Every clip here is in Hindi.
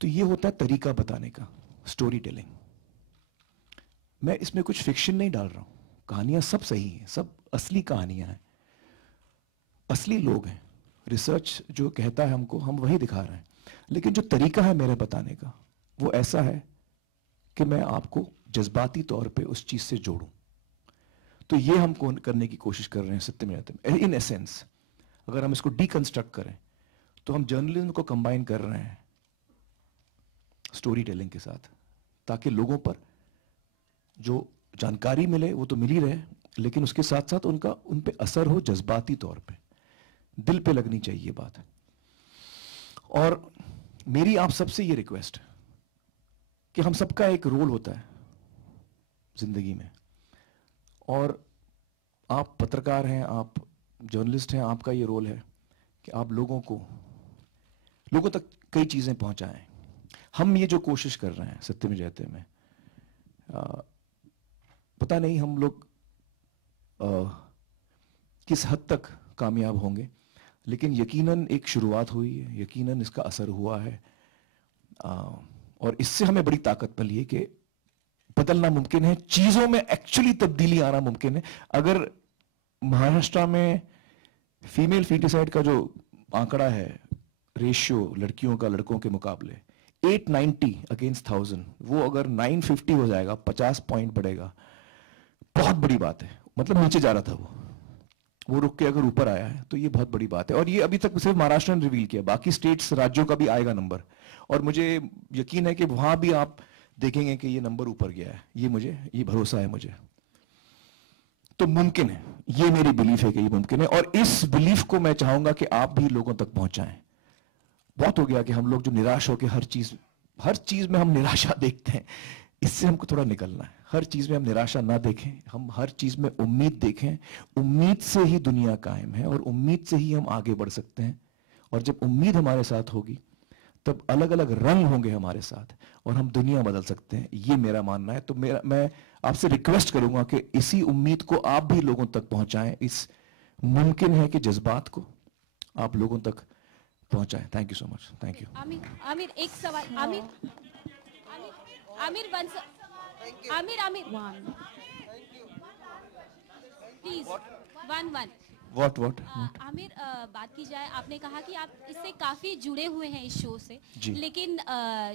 तो ये होता है तरीका बताने का, स्टोरी टेलिंग। मैं इसमें कुछ फिक्शन नहीं डाल रहा हूं, कहानियां सब सही हैं, सब असली कहानियां हैं, असली लोग हैं। रिसर्च जो कहता है हमको, हम वही दिखा रहे हैं। लेकिन जो तरीका है मेरे बताने का, वो ऐसा है कि मैं आपको जज्बाती तौर पे उस चीज से जोड़ूं। तो ये हम करने की कोशिश कर रहे हैं सत्य में में। इन एसेंस अगर हम इसको डीकंस्ट्रक्ट करें तो हम जर्नलिज्म को कंबाइन कर रहे हैं स्टोरी टेलिंग के साथ, ताकि लोगों पर जो जानकारी मिले वो तो मिल ही रहे, लेकिन उसके साथ साथ उन पे असर हो जज्बाती तौर पे, दिल पे लगनी चाहिए बात। और मेरी आप सबसे ये रिक्वेस्ट है कि हम सबका एक रोल होता है जिंदगी में, और आप पत्रकार हैं, आप जर्नलिस्ट हैं, आपका ये रोल है कि आप लोगों तक कई चीजें पहुंचाएं। हम ये जो कोशिश कर रहे हैं सत्य में जयते में, पता नहीं हम लोग किस हद तक कामयाब होंगे, लेकिन यकीनन एक शुरुआत हुई है, यकीनन इसका असर हुआ है, और इससे हमें बड़ी ताकत मिली है कि बदलना मुमकिन है, चीजों में एक्चुअली तब्दीली आना मुमकिन है। अगर महाराष्ट्र में फीमेल फीटिसाइड का जो आंकड़ा है, रेशियो लड़कियों का लड़कों के मुकाबले 890 अगेंस्ट 1000, वो अगर 950 हो जाएगा, 50 पॉइंट बढ़ेगा, बहुत बड़ी बात है। मतलब नीचे जा रहा था वो रुक के अगर ऊपर आया है तो ये बहुत बड़ी बात है। और ये अभी तक सिर्फ महाराष्ट्र ने रिवील किया, बाकी स्टेट्स राज्यों का भी आएगा नंबर, और मुझे यकीन है कि वहां भी आप देखेंगे कि ये नंबर ऊपर गया है। ये भरोसा है मुझे। तो मुमकिन है, ये मेरी बिलीफ है कि ये मुमकिन है, और इस बिलीफ को मैं चाहूंगा कि आप भी लोगों तक पहुंचाएं। बहुत हो गया कि हम लोग जो निराश होकर हर चीज में हम निराशा देखते हैं, इससे हमको थोड़ा निकलना है। हर चीज में हम निराशा ना देखें, हम हर चीज में उम्मीद देखें। उम्मीद से ही दुनिया कायम है, और उम्मीद से ही हम आगे बढ़ सकते हैं। और जब उम्मीद हमारे साथ होगी तब अलग अलग रंग होंगे हमारे साथ, और हम दुनिया बदल सकते हैं। ये मेरा मानना है। तो मैं आपसे रिक्वेस्ट करूंगा कि इसी उम्मीद को आप भी लोगों तक पहुंचाएं। इस मुमकिन है कि जज्बात को आप लोगों तक पहुंचाएं। Thank you so much. Thank you. Aamir एक सवाल। Aamir please one what Aamir, बात की जाए, आपने कहा कि आप इससे काफी जुड़े हुए हैं इस शो से, लेकिन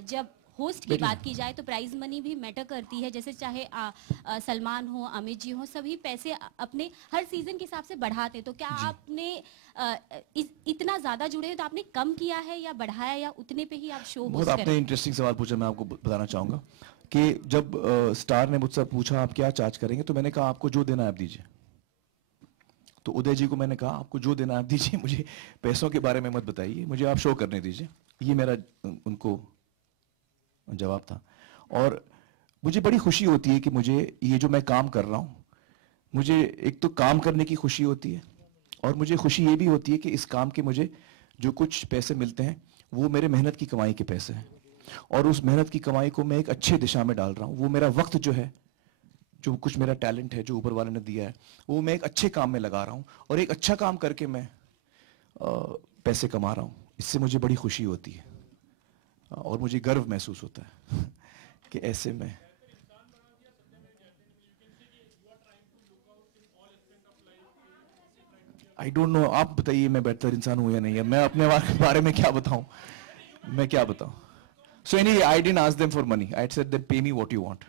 जब होस्ट की बात की जाए तो प्राइज मनी भी मैटर करती है। जैसे चाहे सलमान हो, अमित जी हो, सभी पैसे अपने हर सीजन के हिसाब से बढ़ाते। तो क्या आपने इतना ज्यादा जुड़े हो तो आपने कम किया है या बढ़ाया, या उतने पे ही आप शो होस्ट करें? आपने इंटरेस्टिंग सवाल पूछा। मैं आपको बताना चाहूंगा कि जब स्टार ने मुझसे पूछा आप क्या चार्ज करेंगे, तो मैंने कहा आपको जो देना है आप दीजिए। तो उदय जी को मैंने कहा आपको जो देना आप दीजिए, मुझे पैसों के बारे में मत बताइए, मुझे आप शो करने दीजिए। ये मेरा उनको जवाब था। और मुझे बड़ी खुशी होती है कि मुझे ये जो मैं काम कर रहा हूं, मुझे एक तो काम करने की खुशी होती है, और मुझे खुशी ये भी होती है कि इस काम के मुझे जो कुछ पैसे मिलते हैं वो मेरे मेहनत की कमाई के पैसे हैं, और उस मेहनत की कमाई को मैं एक अच्छी दिशा में डाल रहा हूं। वो मेरा वक्त जो है, जो कुछ मेरा टैलेंट है जो ऊपर वाले ने दिया है, वो मैं एक अच्छे काम में लगा रहा हूं, और एक अच्छा काम करके मैं पैसे कमा रहा हूं। इससे मुझे बड़ी खुशी होती है, और मुझे गर्व महसूस होता है कि ऐसे में आई डोंट नो। आप बताइए मैं बेहतर इंसान हूं या नहीं है, मैं अपने बारे में क्या बताऊं, मैं क्या बताऊं। So anyway, I didn't ask them for money, I said them पे मी व्हाट यू वांट।